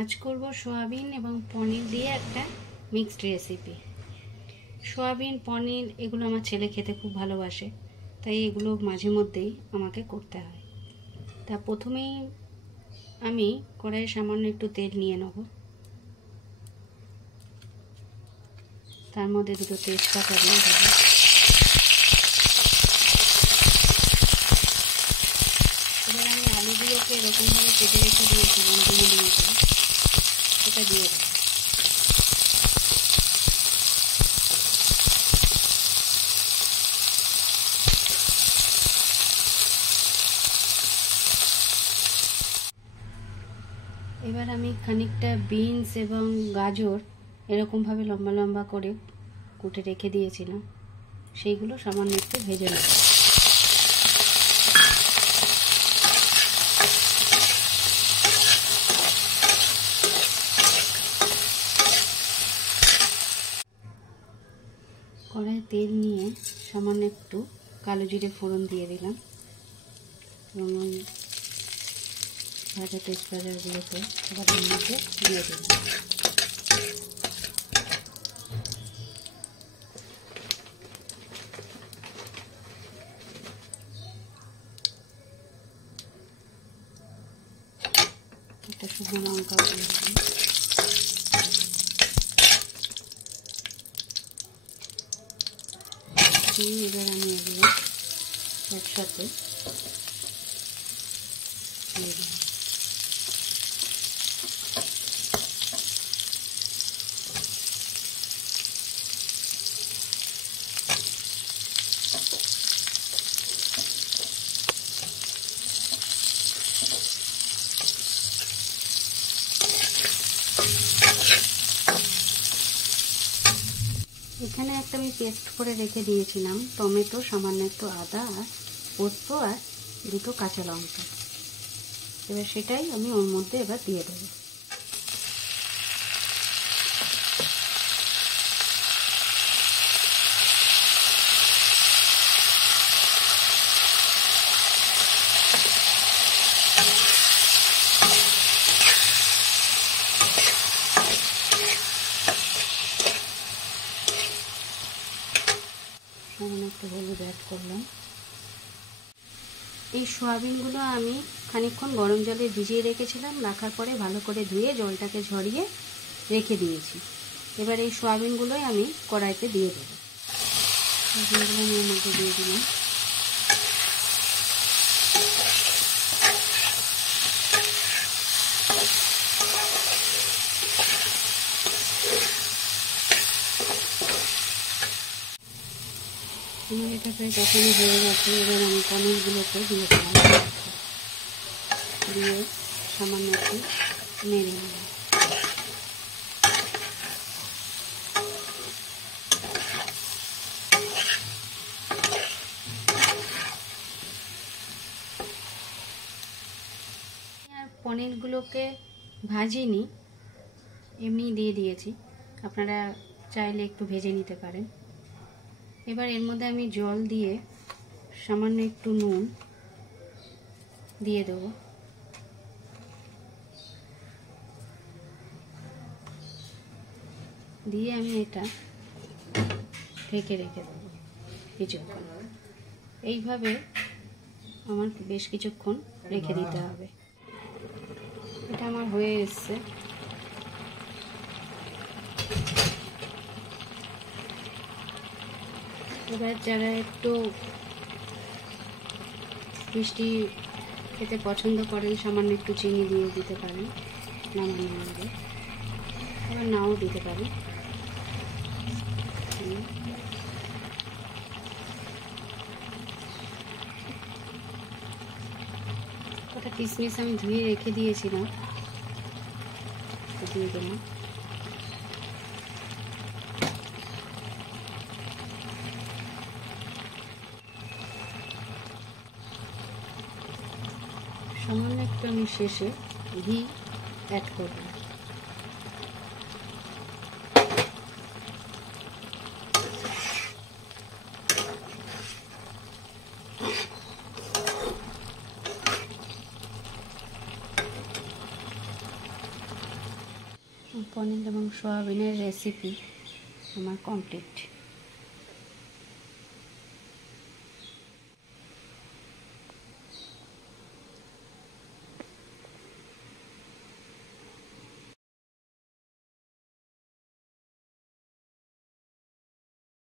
আজ করব সোয়াবিন এবং পনির দিয়ে একটা মিক্সড রেসিপি। সোয়াবিন, পনির এগুলো আমার ছেলে খেতে খুব ভালোবাসে, তাই এগুলো মাঝে মধ্যেই আমাকে করতে হয়। তা প্রথমেই আমি কড়াইয়ে সামান্য একটু তেল নিয়ে নেব। তার মধ্যে দুটো তেজপাতা দিয়ে দেবো। এবার আমি আলুগুলোকে এরকমভাবে কেটে রেখে দিয়েছিলাম ডুমো ডুমো করে, সেটা দিয়ে দেবো। এবার আমি খানিকটা বিনস এবং গাজর এরকমভাবে লম্বা লম্বা করে কুটে রেখে দিয়েছিলাম, সেইগুলো সামান্য একটু ভেজে নেব। কড়াইয়ে তেল নিয়ে সামান্য একটু কালো জিরে ফোড়ন দিয়ে দিলাম এবং ভাজা তেজপাতাগুলোকে এবার এর মধ্যে দিয়ে দিলাম। একটা শুকনো লঙ্কা দিয়ে দিলাম। এবার আমি এগুলো একসাথে দিয়ে দিলাম। এখানে একটা আমি পেস্ট করে রেখে দিয়েছিলাম টমেটো, সামান্য একটু আদা আর পোস্ত আর দুটো কাঁচা লঙ্কা। এবার সেটাই আমি ওর মধ্যে এবার দিয়ে দেবো। সামান্য একটু হলুদ অ্যাড করলাম। এই সোয়াবিনগুলো আমি খানিকক্ষণ গরম জলে ভিজিয়ে রেখেছিলাম, রাখার পরে ভালো করে ধুয়ে জলটাকে ঝরিয়ে রেখে দিয়েছি। এবার এই সোয়াবিনগুলোই আমি কড়াইতে দিয়ে দেবো। সোয়াবিনগুলো আমি এর মধ্যে দিয়ে দিলাম। এটা প্রায় কখনো হয়ে গেছে। এবার আমি পনিরগুলোকে দিয়ে দিলাম, দিয়ে সামান্য একটু নেড়ে নেব। আর পনিরগুলোকে ভাজিনি, এমনি দিয়ে দিয়েছি, আপনারা চাইলে একটু ভেজে নিতে পারেন। এবার এর মধ্যে আমি জল দিয়ে সামান্য একটু নুন দিয়ে দেবো। দিয়ে আমি এটা ঢেকে রেখে দেবো কিছুক্ষণ। এইভাবে আমার বেশ কিছুক্ষণ রেখে দিতে হবে। এটা আমার হয়ে এসছে। এবার যারা একটু মিষ্টি খেতে পছন্দ করেন, সামান্য একটু চিনি দিয়ে দিতে পারেন নামানোর আগে, আবার নাও দিতে পারেন। কটা কিশমিশ আমি ধুয়ে রেখে দিয়েছিলাম, দিয়ে দিলাম। সামান্য একটু আমি শেষে ঘি অ্যাড করব। পনির এবং সোয়াবিনের রেসিপি আমার কমপ্লিট।